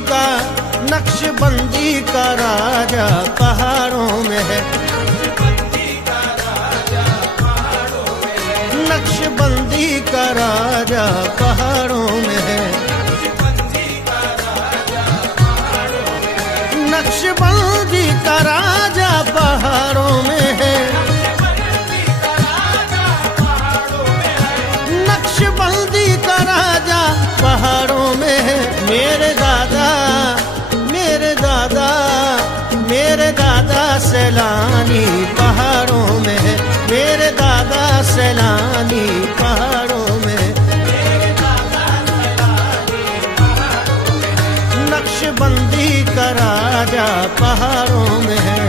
का नक्शबंदी का राजा पहाड़ों में है। नक्शबंदी का राजा पहाड़ों में है। नक्शबंदी का राजा पहाड़ों में है। नक्शबंदी का राजा पहाड़ों में है। मेरे दादा मेरे दादा मेरे दादा सैलानी पहाड़ों में है। मेरे दादा सैलानी पहाड़ों में है। नक्शबंदी का राजा पहाड़ों में है।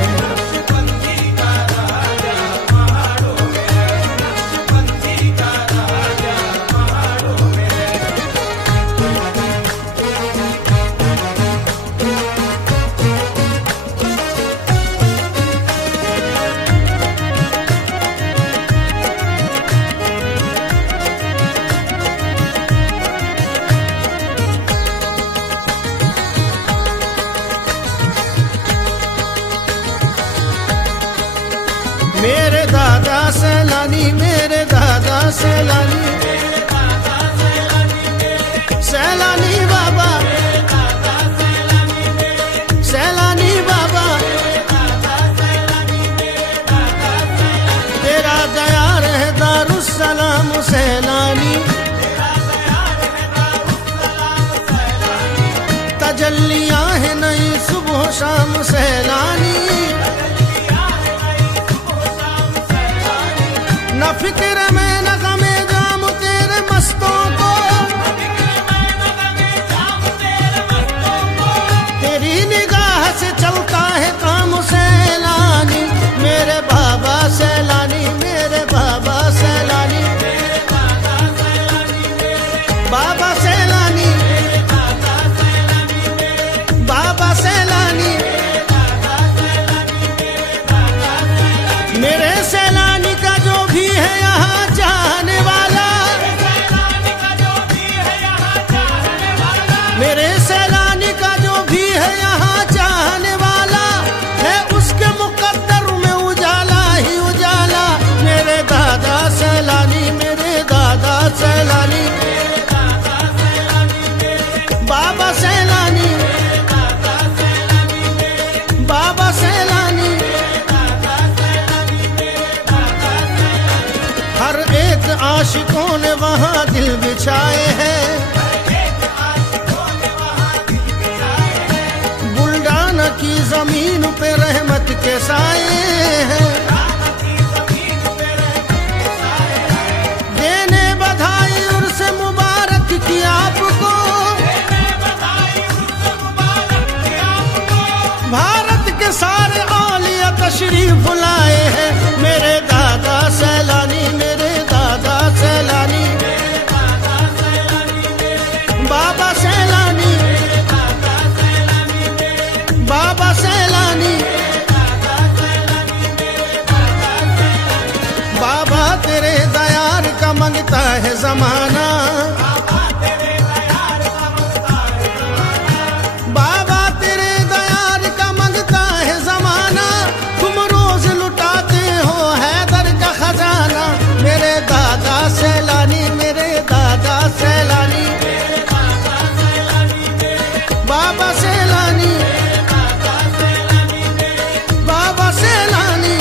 मेरे दादा सैलानी मेरे दादा सैलानी सैलानी बाबा सैलानी बाबा तेरा दयार है दारुस्सलाम सैलानी। तजल्लियां है नई सुबह शाम सैलानी। न फिक्र में न गमे जाम तेरे मस्तों को। तेरी निगाह से चलता है काम सैलानी। मेरे बाबा सैलानी मेरे बाबा सैलानी बाबा सैलानी बाबा सैलानी मेरे सैलानी का जो भी है यहाँ जाने वाला। मेरे सैलानी का जो भी है यहाँ जाने वाला है। उसके मुकद्दर में उजाला ही उजाला। मेरे दादा सैलानी मेरे दादा सैलानी बाबा सैलानी बाबा सैलानी हर एक आशिकों ने वहाँ दिल बिछाए हैं। बुल्डाना की जमीन पे रहमत के साए हैं। देने बधाई उर्स मुबारक की आपको। भारत के सारे औलिया तशरीफ लाए हैं। मेरे दादा सैलानी मेरे दादा सैलानी बाबा सैलानी बाबा सैलानी बाबा तेरे दयार का मंगता है जमाना। बाबा तेरे दयार का मंगता है जमाना। तुम रोज लुटाते हो हैदर का खजाना। मेरे दादा सैलानी मेरे दादा सैलानी बाबा सैलानी बाबा सैलानी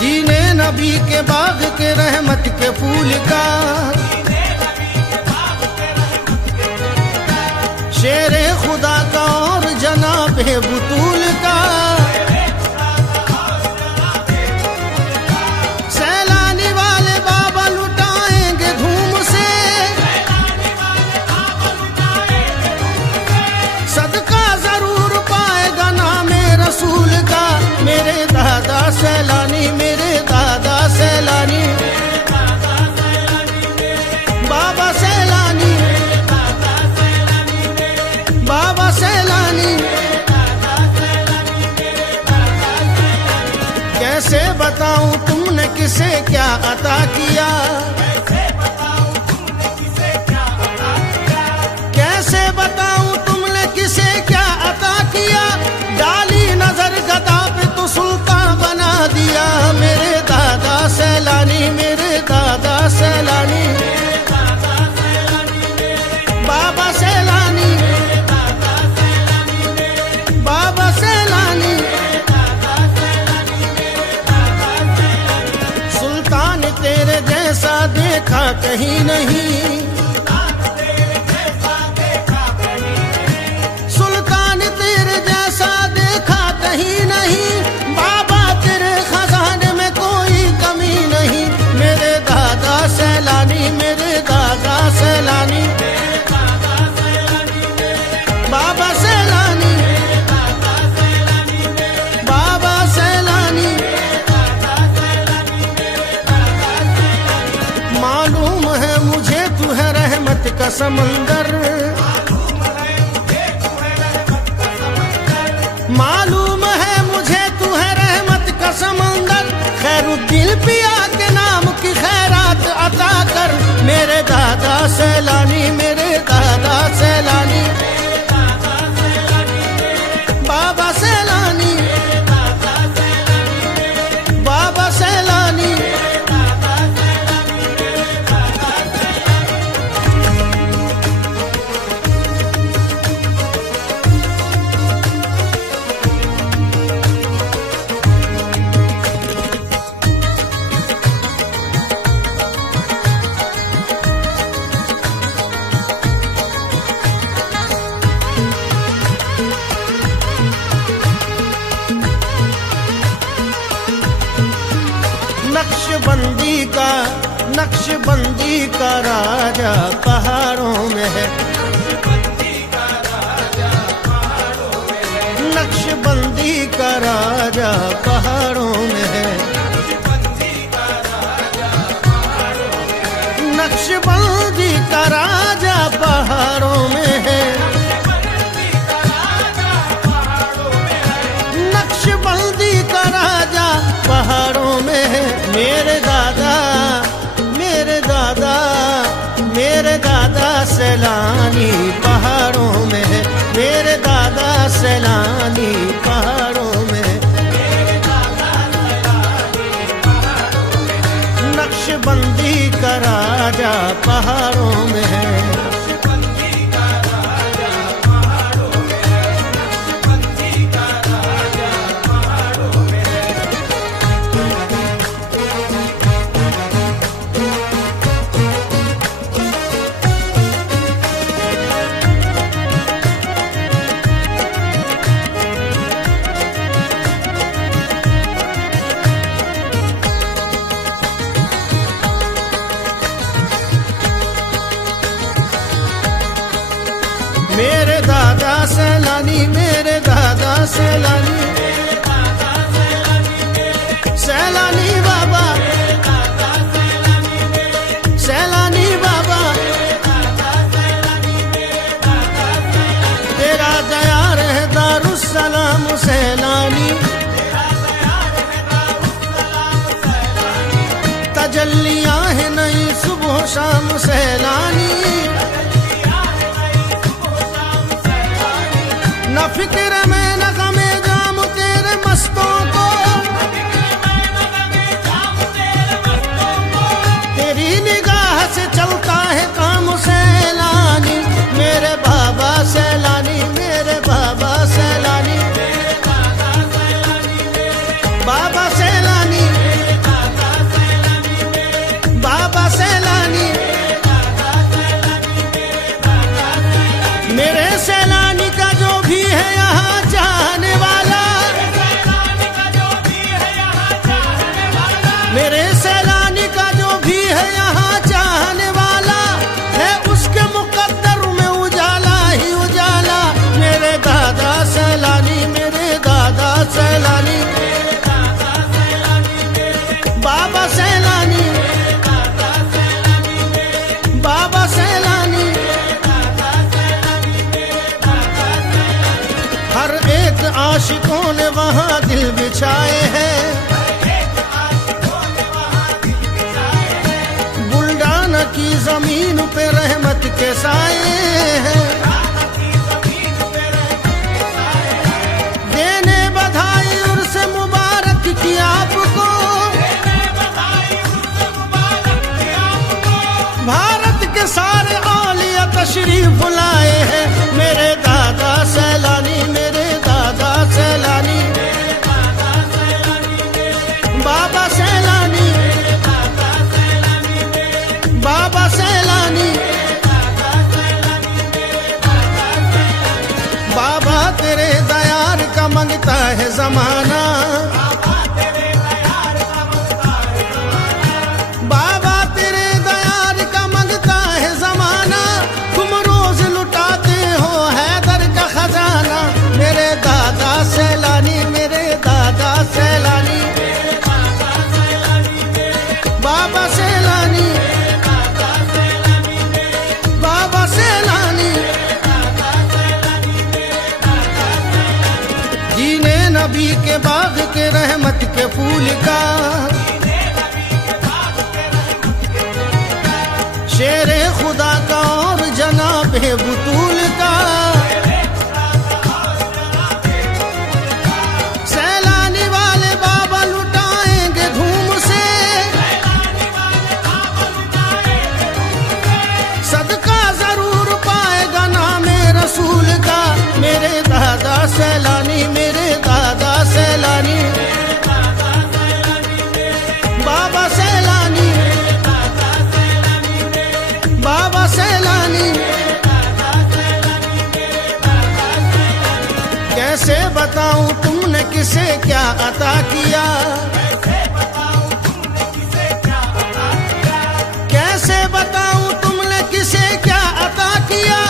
जीने नबी के बाग के रहमत के फूल का। शेरे खुदा का और जनाब है बुतूल का। सैलानी वाले बाबा लुटाएंगे धूम से। सदका जरूर पाएगा नामे रसूल का। मेरे दादा सैलानी मेरे दादा सैलानी बाबा सैलानी बाबा सैलानी कैसे बताऊं तुमने किसे क्या अता किया। कहीं नहीं, सुल्तान तेरे जैसा देखा कहीं नहीं, बाबा तेरे खजाने में कोई कमी नहीं। मेरे दादा सैलानी, मेरे दादा सैलानी, बाबा सैलानी, बाबा सैलानी। मालूम है मुझे तू है रहमत का समंदर, मालूम है मुझे तू है रहमत का समंदर। खैरुद्दीन पिया के नाम की खैरात अता कर। मेरे दादा सैलानी, मेरे दादा सैलानी, बाबा सैलानी, बाबा सैलानी। नक्शबंदी का राजा पहाड़ों में है, नक्शबंदी का राजा पहाड़ों में है, नक्शबंदी का राजा पहाड़ों में है, नक्शबंदी का राजा पहाड़ों में है। मेरे दादा, मेरे दादा, मेरे दादा सैलानी पहाड़ों में है, मेरे दादा सैलानी पहाड़ों में है। नक्शबंदी का राजा पहाड़ों में है। मेरे दादा सैलानी, मेरे दादा सैलानी, सैलानी बाबा, सैलानी बाबा। तेरा दयार है दारुस्सलाम सैलानी, तजल्लियां है नई सुबह शाम सैलानी। न फिक्र में न गमे जाम तेरे मस्तों को, तेरी निगाह से चलता है काम सैलानी। मेरे बाबा सैलानी, मेरे बाबा सैलानी, बाबा सैलानी, बाबा सैलानी। मेरे सैलानी का जो भी है यहाँ चाहने वाला, मेरे सैलानी का जो भी है यहाँ चाहने वाला है, उसके मुकद्दर में उजाला ही उजाला। मेरे दादा सैलानी, मेरे दादा सैलानी, बाबा सैलानी, बाबा सैलानी। हर एक आशिकों ने वहाँ दिल बिछाए हैं, बुल्डाना की जमीन पे रहमत के साए हैं। देने बधाई उर्स मुबारक की आपको, भारत के सारे औलिया तशरीफ लाए हैं। मेरे दादा सैलानी, मेरे दादा सैलानी, बाबा सैलानी, बाबा है जमाना। बाबा तेरे दयार का मंगता है जमाना, तुम रोज लुटाते हो हैदर का खजाना। मेरे दादा सैलानी, मेरे दादा सैलानी, बाबा सैलानी, बाबा सैलानी। जीने नबी के बाग के रहमत के फूल का, शेरे खुदा का और जनाबे बुतूल का। सैलानी वाले बाबा लुटाएंगे धूम से, सदका जरूर पाएगा नामे रसूल का। मेरे दादा सैलानी, मेरे दादा सैलानी, बाबा सैलानी, बाबा सैलानी। कैसे बताऊं तुमने किसे क्या अता किया, कैसे बताऊं तुमने किसे क्या अता किया।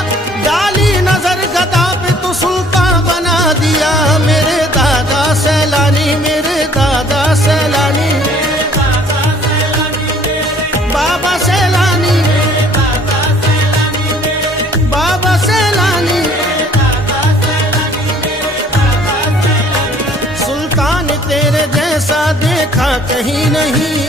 डाली नजर गदा पे तो सुल्तान बना दिया। मेरे दादा सैलानी, मेरे दादा सैलानी, बाबा सैलानी, बाबा सैलानी। सुल्तान तेरे जैसा देखा कहीं नहीं,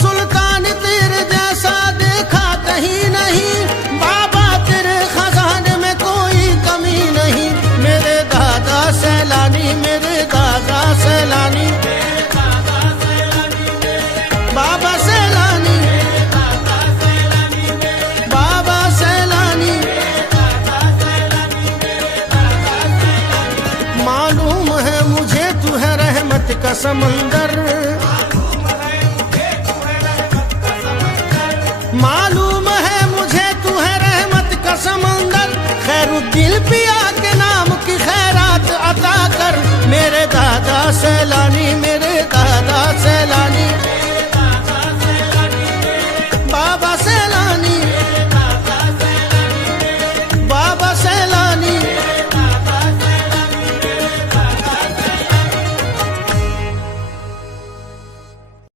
सुल्तान तेरे जैसा देखा कहीं नहीं। बाबा तेरे खजाने में कोई कमी नहीं। मेरे दादा सैलानी, मेरे दादा सैलानी, बाबा सैलानी, बाबा सैलानी। मालूम है मुझे तू है रहमत का समंदर, मालूम है मुझे तू है रहमत का समंदर। खैरुद्दीन पिया के नाम की खैरात अता कर। मेरे दादा सैलानी, मेरे दादा सैलानी,